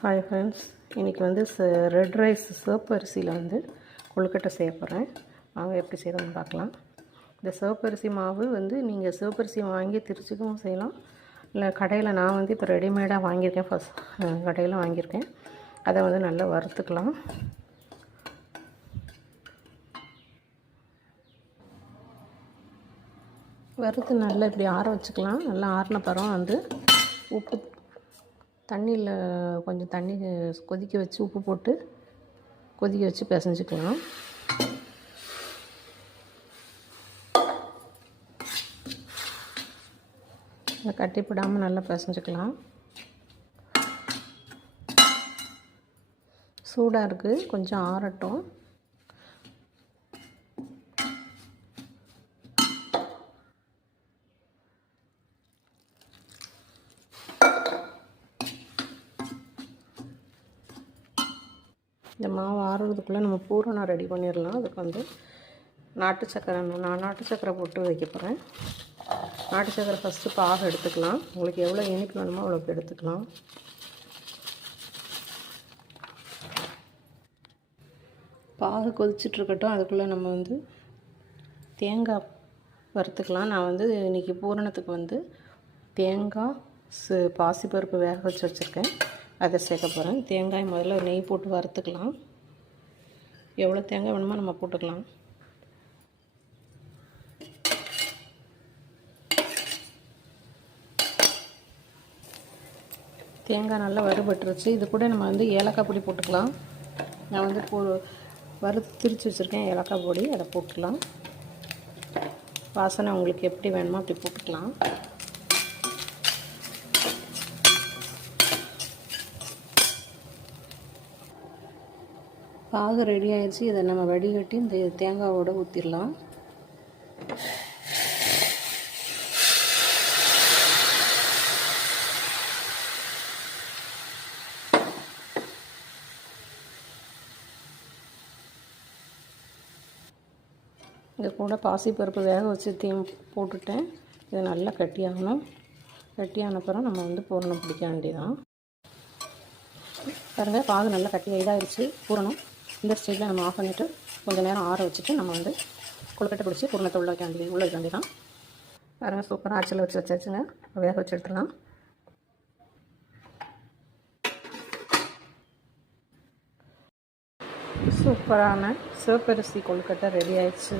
Hi friends, இன்றைக்கி வந்து red rice சிவப்பு அரிசியில் வந்து கொழுக்கட்டை செய்ய போகிறேன். வாங்க எப்படி செய்யணும்னு பார்க்கலாம். இந்த சிவப்பரிசி மாவு வந்து நீங்கள் சிவப்பரிசி வாங்கி திரிச்சிக்கவும் செய்யலாம், இல்லை கடையில் நான் வந்து இப்போ ரெடிமேடாக வாங்கியிருக்கேன். கடையில் வாங்கியிருக்கேன். அதை வந்து நல்லா வறுத்துக்கலாம். வறுத்து நல்லா இப்படி ஆற வச்சுக்கலாம். நல்லா ஆறின பிறகு வந்து உப்பு தண்ணியில் கொஞ்சம் தண்ணி கொதிக்க வச்சு உப்பு போட்டு கொதிக்க வச்சு பிசைஞ்சிக்கலாம். அதை கட்டிப்பிடாமல் நல்லா பிசைஞ்சிக்கலாம். சூடாக இருக்குது, கொஞ்சம் ஆறட்டும். இந்த மாவு ஆறுறதுக்குள்ளே நம்ம பூரணம் ரெடி பண்ணிடலாம். அதுக்கு வந்து நாட்டு சக்கரை, நான் நாட்டு சக்கரை போட்டு வைக்க போகிறேன். நாட்டு சக்கரை ஃபஸ்ட்டு பாகு எடுத்துக்கலாம். உங்களுக்கு எவ்வளோ இனிப்பு வேணுமோ அவ்வளோக்கு எடுத்துக்கலாம். பாகு கொதிச்சிட்ருக்கட்டும். அதுக்குள்ளே நம்ம வந்து தேங்காய் வறுத்துக்கலாம். நான் வந்து இன்றைக்கி பூரணத்துக்கு வந்து தேங்காய் பாசிப்பருப்பு வேக வச்சு வச்சுருக்கேன், அதை சேர்க்க போகிறேன். தேங்காய் முதல்ல நெய் போட்டு வறுத்துக்கலாம். எவ்வளோ தேங்காய் வேணுமோ நம்ம போட்டுக்கலாம். தேங்காய் நல்லா வறுபட்டுருச்சு. இது கூட நம்ம வந்து ஏலக்காய் பொடி போட்டுக்கலாம். நான் வந்து வறுத்திரிச்சு வச்சுருக்கேன் ஏலக்காய் பொடி, அதை போட்டுக்கலாம். வாசனை உங்களுக்கு எப்படி வேணுமோ அப்படி போட்டுக்கலாம். பாகு ரெடி ஆயிடுச்சு. இதை நம்ம வடிகட்டி இந்த தேங்காவோடு ஊற்றிடலாம். இங்கே கூட பாசிப்பருப்பு வேக வச்சு போட்டுட்டேன். இது நல்லா கட்டியாகணும். கட்டியான அப்புறம் நம்ம வந்து பூரணம் பிடிக்க வேண்டியதான். பாருங்கள், பாகு நல்லா கட்டி இதாகிடுச்சு பூரணம். இந்த ஸ்டேஜில் நம்ம ஆஃப் பண்ணிவிட்டு கொஞ்சம் நேரம் ஆற வச்சுட்டு நம்ம வந்து கொழுக்கட்டை பிடிச்சி பூரணத்தை உள்ள வைக்க வேண்டியதான். பாருங்கள், சூப்பராக ஆச்சில் வச்சாச்சுங்க. வேக வச்சு எடுத்துடலாம். சூப்பரான சிவப்பரிசி கொழுக்கட்டை ரெடி ஆயிடுச்சு.